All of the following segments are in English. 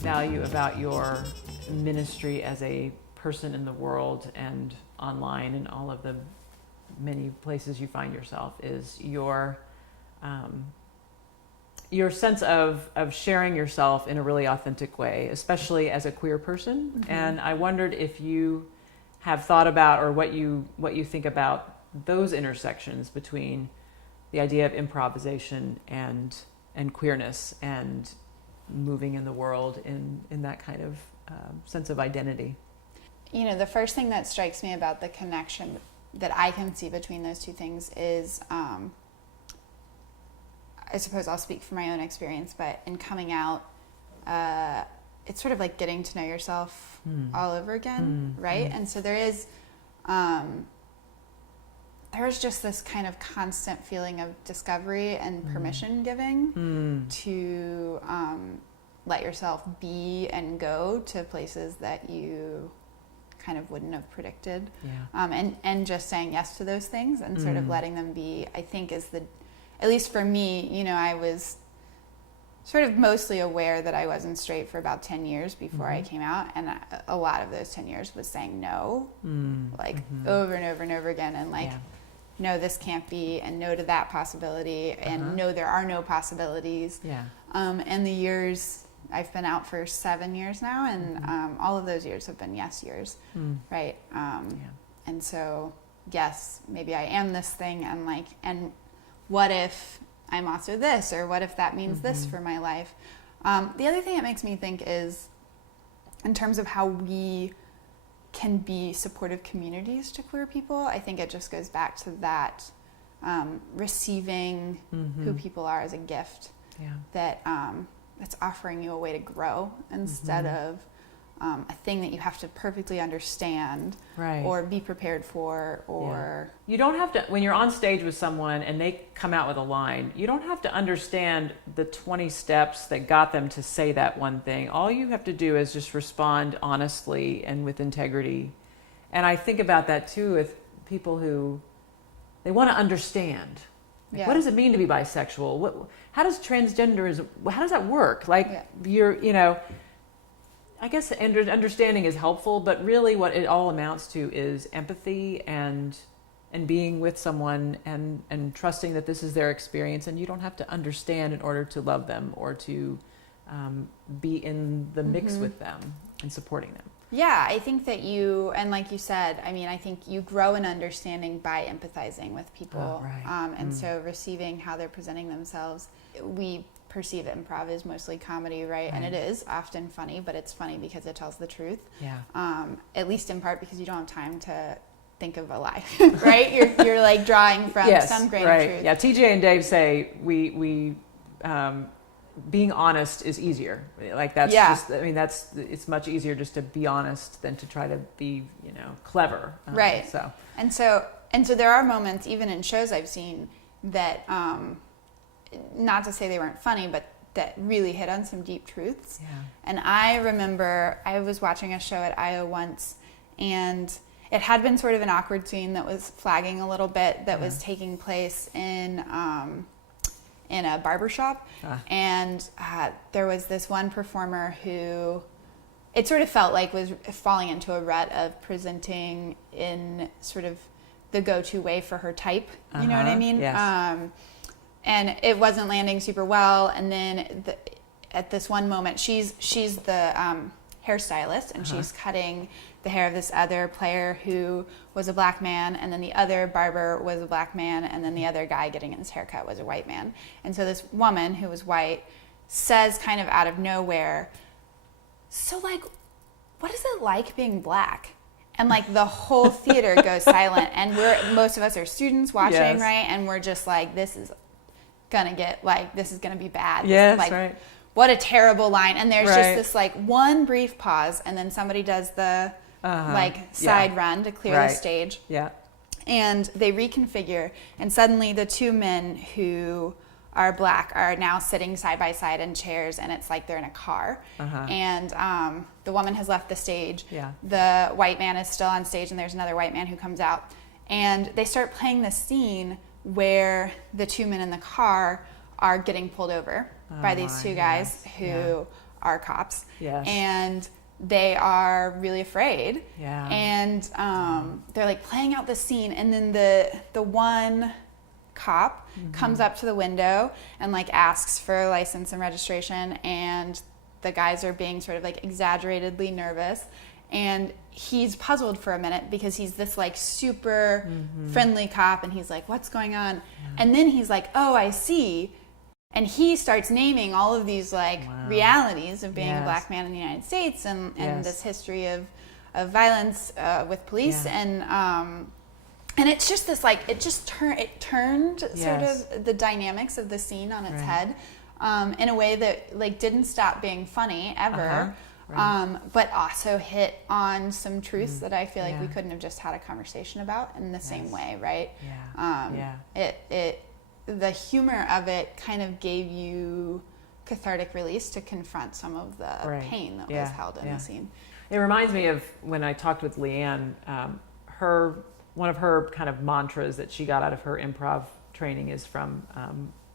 value about your ministry as a person in the world and online and all of the many places you find yourself is your sense of sharing yourself in a really authentic way, especially as a queer person. Mm-hmm. And I wondered if you have thought about, or what you think about those intersections between the idea of improvisation and queerness and moving in the world in that kind of sense of identity. You know, the first thing that strikes me about the connection that I can see between those two things is, I suppose I'll speak from my own experience, but in coming out, it's sort of like getting to know yourself all over again, right? And so there's just this kind of constant feeling of discovery and permission giving to let yourself be and go to places that you kind of wouldn't have predicted. Yeah. And just saying yes to those things and sort of letting them be, I think is at least for me, you know, I was sort of mostly aware that I wasn't straight for about 10 years before I came out. And a lot of those 10 years was saying no, over and over and over again. And no, this can't be, and no to that possibility, and no, there are no possibilities. Yeah. And the years, I've been out for 7 years now, and all of those years have been yes years, right? And so, yes, maybe I am this thing, and what if I'm also this, or what if that means this for my life? The other thing it makes me think is, in terms of how we can be supportive communities to queer people, I think it just goes back to that receiving who people are as a gift, that it's offering you a way to grow instead of a thing that you have to perfectly understand or be prepared for, or you don't have to, when you're on stage with someone and they come out with a line, you don't have to understand the 20 steps that got them to say that one thing. All you have to do is just respond honestly and with integrity. And I think about that too with people who they want to understand. What does it mean to be bisexual? How does transgenderism, how does that work? You're, you know, I guess understanding is helpful, but really what it all amounts to is empathy and being with someone and trusting that this is their experience, and you don't have to understand in order to love them or to be in the mix with them and supporting them. Yeah, I think that you, and like you said, I mean, I think you grow in understanding by empathizing with people. And so receiving how they're presenting themselves. We perceive improv as mostly comedy, right? And it is often funny, but it's funny because it tells the truth. At least in part because you don't have time to think of a lie, right? You're like drawing from some grain of truth. Yeah, TJ and Dave say we being honest is easier. Like that's just, I mean, it's much easier just to be honest than to try to be, you know, clever. Right. And so there are moments, even in shows I've seen, that not to say they weren't funny, but that really hit on some deep truths. And I remember I was watching a show at IO once, and it had been sort of an awkward scene that was flagging a little bit that was taking place in a barbershop. And there was this one performer who it sort of felt like was falling into a rut of presenting in sort of the go-to way for her type. You know what I mean? And it wasn't landing super well. And then at this one moment, she's the hairstylist, and she's cutting the hair of this other player who was a black man, and then the other barber was a black man, and then the other guy getting his haircut was a white man. And so this woman who was white says kind of out of nowhere, so like, what is it like being black? And like the whole theater goes silent, and most of us are students watching, right? And we're just like, this is gonna be bad. What a terrible line. And there's just this like one brief pause, and then somebody does the side run to clear the stage. And they reconfigure, and suddenly the two men who are black are now sitting side by side in chairs, and it's like they're in a car. And the woman has left the stage. The white man is still on stage, and there's another white man who comes out. And they start playing this scene where the two men in the car are getting pulled over by these two guys who are cops. Yes. And they are really afraid. Yeah. And they're like playing out the scene, and then the one cop comes up to the window and like asks for license and registration, and the guys are being sort of like exaggeratedly nervous, and he's puzzled for a minute because he's this like super friendly cop, and he's like, what's going on? Yeah. And then he's like, oh, I see. And he starts naming all of these like realities of being a black man in the United States, and this history of violence with police, and it's just this like it turned sort of the dynamics of the scene on its head in a way that like didn't stop being funny ever, but also hit on some truths that I feel like we couldn't have just had a conversation about in the same way, right? The humor of it kind of gave you cathartic release to confront some of the pain that was held in the scene. It reminds me of when I talked with Leanne, one of her kind of mantras that she got out of her improv training is from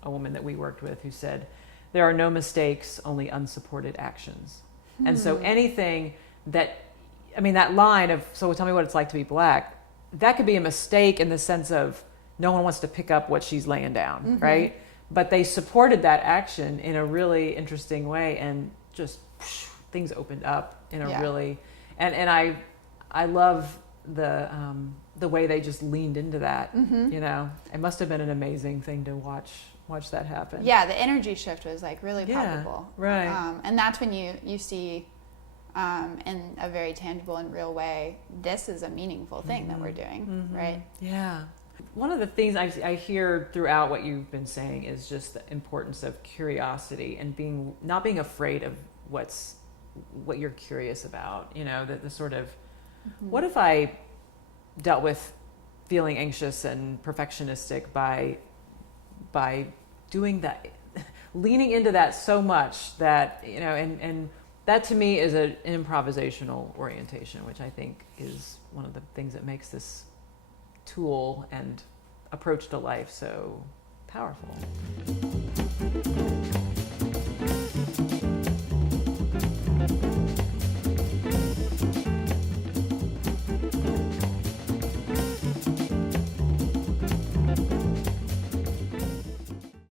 a woman that we worked with who said, there are no mistakes, only unsupported actions. And so anything that, I mean, that line of, so tell me what it's like to be black, that could be a mistake in the sense of no one wants to pick up what she's laying down, right? But they supported that action in a really interesting way, and just things opened up in a really, and I love the way they just leaned into that. You know, it must have been an amazing thing to watch that happen. Yeah, the energy shift was like really palpable. Right. And that's when you see in a very tangible and real way, this is a meaningful thing that we're doing, right? Yeah. One of the things I hear throughout what you've been saying is just the importance of curiosity and not being afraid of what you're curious about. You know, the sort of, what if I dealt with feeling anxious and perfectionistic by doing that, leaning into that so much that, you know, and that to me is an improvisational orientation, which I think is one of the things that makes this tool and approach to life so powerful.